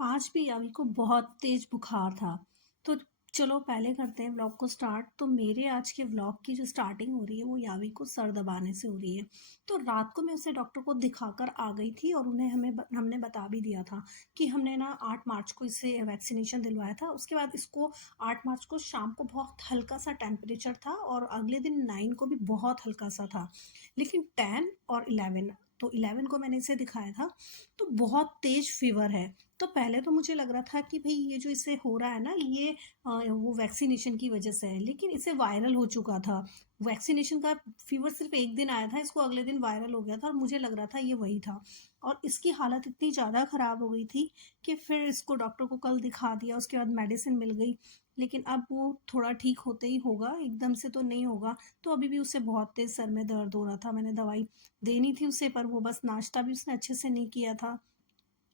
आज भी यावी को बहुत तेज बुखार था। तो चलो पहले करते हैं व्लॉग को स्टार्ट। तो मेरे आज के व्लॉग की जो स्टार्टिंग हो रही है वो यावी को सर दबाने से हो रही है। तो रात को मैं उसे डॉक्टर को दिखाकर आ गई थी और उन्हें हमने बता भी दिया था कि हमने ना 8 मार्च को इसे वैक्सीनेशन दिलवाया था। उसके बाद इसको 8 मार्च को शाम को बहुत हल्का सा टेम्परेचर था और अगले दिन 9 को भी बहुत हल्का सा था, लेकिन 10 और 11, तो 11 को मैंने इसे दिखाया था तो बहुत तेज फीवर है। तो पहले तो मुझे लग रहा था कि भाई ये जो इसे हो रहा है ना ये वो वैक्सीनेशन की वजह से है, लेकिन इसे वायरल हो चुका था। वैक्सीनेशन का फीवर सिर्फ एक दिन आया था, इसको अगले दिन वायरल हो गया था और मुझे लग रहा था ये वही था। और इसकी हालत इतनी ज़्यादा ख़राब हो गई थी कि फिर इसको डॉक्टर को कल दिखा दिया, उसके बाद मेडिसिन मिल गई। लेकिन अब वो थोड़ा ठीक होते ही होगा, एकदम से तो नहीं होगा। तो अभी भी उसे बहुत तेज़ सर में दर्द हो रहा था, मैंने दवाई देनी थी उसे पर वो बस नाश्ता भी उसने अच्छे से नहीं किया था।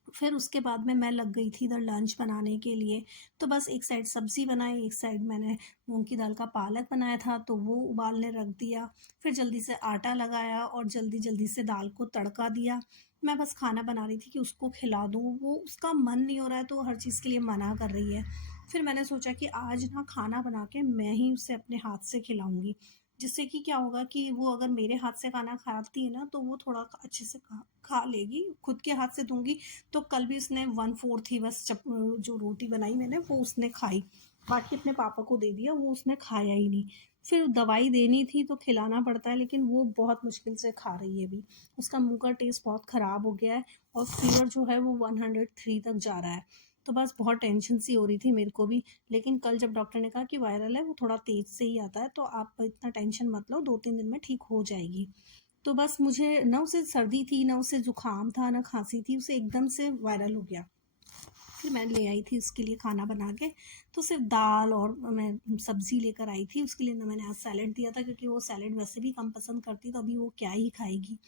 फिर उसके बाद में मैं लग गई थी इधर लंच बनाने के लिए। तो बस एक साइड सब्ज़ी बनाई, एक साइड मैंने मूँग की दाल का पालक बनाया था तो वो उबालने रख दिया। फिर जल्दी से आटा लगाया और जल्दी-जल्दी से दाल को तड़का दिया। मैं बस खाना बना रही थी कि उसको खिला दूँ, वो उसका मन नहीं हो रहा है तो हर चीज़ के लिए मना कर रही है। फिर मैंने सोचा कि आज ना खाना बना के मैं ही उसे अपने हाथ से खिलाऊँगी। जिससे कि क्या होगा कि वो अगर मेरे हाथ से खाना खाती है ना तो वो थोड़ा अच्छे से खा लेगी। खुद के हाथ से दूँगी तो कल भी उसने 1/4 ही बस जो रोटी बनाई मैंने वो उसने खाई, बाकी अपने पापा को दे दिया, वो उसने खाया ही नहीं। फिर दवाई देनी थी तो खिलाना पड़ता है, लेकिन वो बहुत मुश्किल से खा रही है अभी। उसका मुँह का टेस्ट बहुत ख़राब हो गया है और फ़ीवर जो है वो 103 तक जा रहा है। तो बस बहुत टेंशन सी हो रही थी मेरे को भी, लेकिन कल जब डॉक्टर ने कहा कि वायरल है, वो थोड़ा तेज़ से ही आता है, तो आप इतना टेंशन मत लो, 2-3 दिन में ठीक हो जाएगी। तो बस मुझे ना उसे सर्दी थी, ना उसे ज़ुकाम था, ना खाँसी थी, उसे एकदम से वायरल हो गया। फिर मैं ले आई थी उसके लिए खाना बना के, तो सिर्फ़ दाल और मैं सब्ज़ी लेकर आई थी उसके लिए। ना मैंने आज सैलेड दिया था क्योंकि वो सैलेड वैसे भी कम पसंद करती है, तो अभी वो क्या ही खाएगी।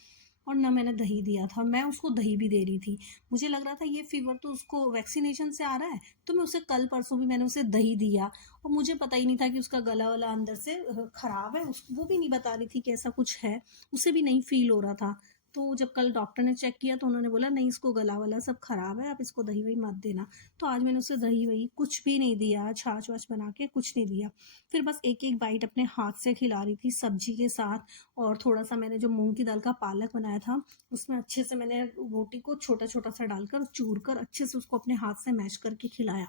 और ना मैंने दही दिया था, मैं उसको दही भी दे रही थी। मुझे लग रहा था ये फ़ीवर तो उसको वैक्सीनेशन से आ रहा है, तो मैं उसे कल परसों भी मैंने उसे दही दिया और मुझे पता ही नहीं था कि उसका गला-वला अंदर से ख़राब है। उस वो भी नहीं बता रही थी कि ऐसा कुछ है, उसे भी नहीं फ़ील हो रहा था। तो जब कल डॉक्टर ने चेक किया तो उन्होंने बोला नहीं इसको गला-वला सब ख़राब है, आप इसको दही-वही मत देना। तो आज मैंने उसे दही-वही कुछ भी नहीं दिया, छाछ-वाछ बना के कुछ नहीं दिया। फिर बस एक-एक बाइट अपने हाथ से खिला रही थी सब्ज़ी के साथ और थोड़ा-सा मैंने जो मूँग की दाल का पालक बनाया था, उसमें अच्छे से मैंने रोटी को छोटा-छोटा सा डालकर चूर कर अच्छे से उसको अपने हाथ से मैश करके खिलाया।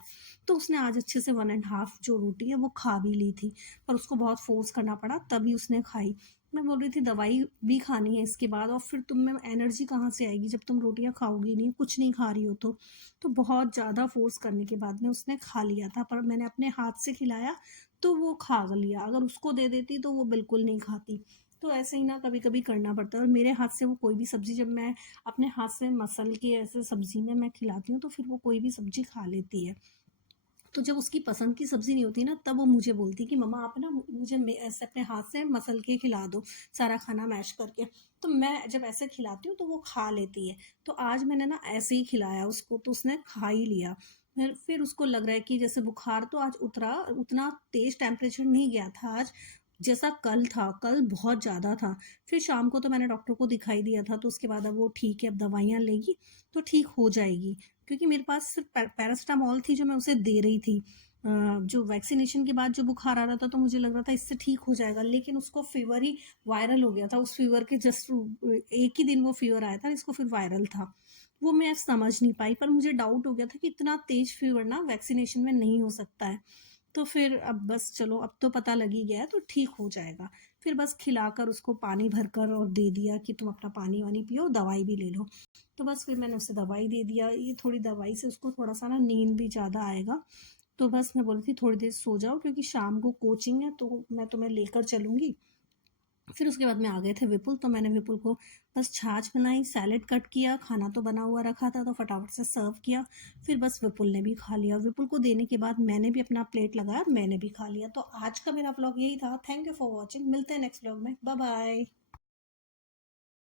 तो उसने आज अच्छे से 1 एंड हाफ जो रोटी है वो खा भी ली थी, पर उसको बहुत फ़ोर्स करना पड़ा तभी उसने खाई। मैं बोल रही थी दवाई भी खानी है इसके बाद और फिर तुम में एनर्जी कहाँ से आएगी जब तुम रोटियाँ खाओगी नहीं, कुछ नहीं खा रही हो तो। तो बहुत ज़्यादा फ़ोर्स करने के बाद में उसने खा लिया था, पर मैंने अपने हाथ से खिलाया तो वो खा लिया। अगर उसको दे देती तो वो बिल्कुल नहीं खाती। तो ऐसे ही ना कभी-कभी करना पड़ता है और मेरे हाथ से वो कोई भी सब्ज़ी जब मैं अपने हाथ से मसल के ऐसे सब्ज़ी में मैं खिलाती हूँ तो फिर वो कोई भी सब्ज़ी खा लेती है। तो जब उसकी पसंद की सब्ज़ी नहीं होती ना तब वो मुझे बोलती है कि मम्मा आप ना मुझे ऐसे अपने हाथ से मसल के खिला दो, सारा खाना मैश करके। तो मैं जब ऐसे खिलाती हूँ तो वो खा लेती है। तो आज मैंने ना ऐसे ही खिलाया उसको तो उसने खा ही लिया। फिर उसको लग रहा है कि जैसे बुखार तो आज उतरा, उतना तेज़ टेम्परेचर नहीं गया था आज, जैसा कल था, कल बहुत ज़्यादा था। फिर शाम को तो मैंने डॉक्टर को दिखाई दिया था तो उसके बाद अब वो ठीक है, अब दवाइयाँ लेगी तो ठीक हो जाएगी। क्योंकि मेरे पास सिर्फ पैरासिटामॉल थी जो मैं उसे दे रही थी। जो वैक्सीनेशन के बाद जो बुखार आ रहा था तो मुझे लग रहा था इससे ठीक हो जाएगा, लेकिन उसको फ़ीवर ही वायरल हो गया था। उस फ़ीवर के जस्ट एक ही दिन वो फ़ीवर आया था, इसको फिर वायरल था। वो मैं समझ नहीं पाई, पर मुझे डाउट हो गया था कि इतना तेज़ फ़ीवर ना वैक्सीनेशन में नहीं हो सकता है। तो फिर अब बस चलो अब तो पता लग ही गया है तो ठीक हो जाएगा। फिर बस खिलाकर उसको पानी भरकर और दे दिया कि तुम अपना पानी-वानी पियो, दवाई भी ले लो। तो बस फिर मैंने उसे दवाई दे दिया। ये थोड़ी दवाई से उसको थोड़ा-सा ना नींद भी ज़्यादा आएगा। तो बस मैं बोली थी थोड़ी देर सो जाओ क्योंकि शाम को कोचिंग है तो मैं तुम्हें लेकर चलूँगी। फिर उसके बाद में आ गए थे विपुल, तो मैंने विपुल को बस छाछ बनाई, सैलेड कट किया, खाना तो बना हुआ रखा था तो फटाफट से सर्व किया। फिर बस विपुल ने भी खा लिया। विपुल को देने के बाद मैंने भी अपना प्लेट लगाया और मैंने भी खा लिया। तो आज का मेरा व्लॉग यही था। Thank you for watching. मिलते हैं नेक्स्ट व्लॉग में। Bye bye.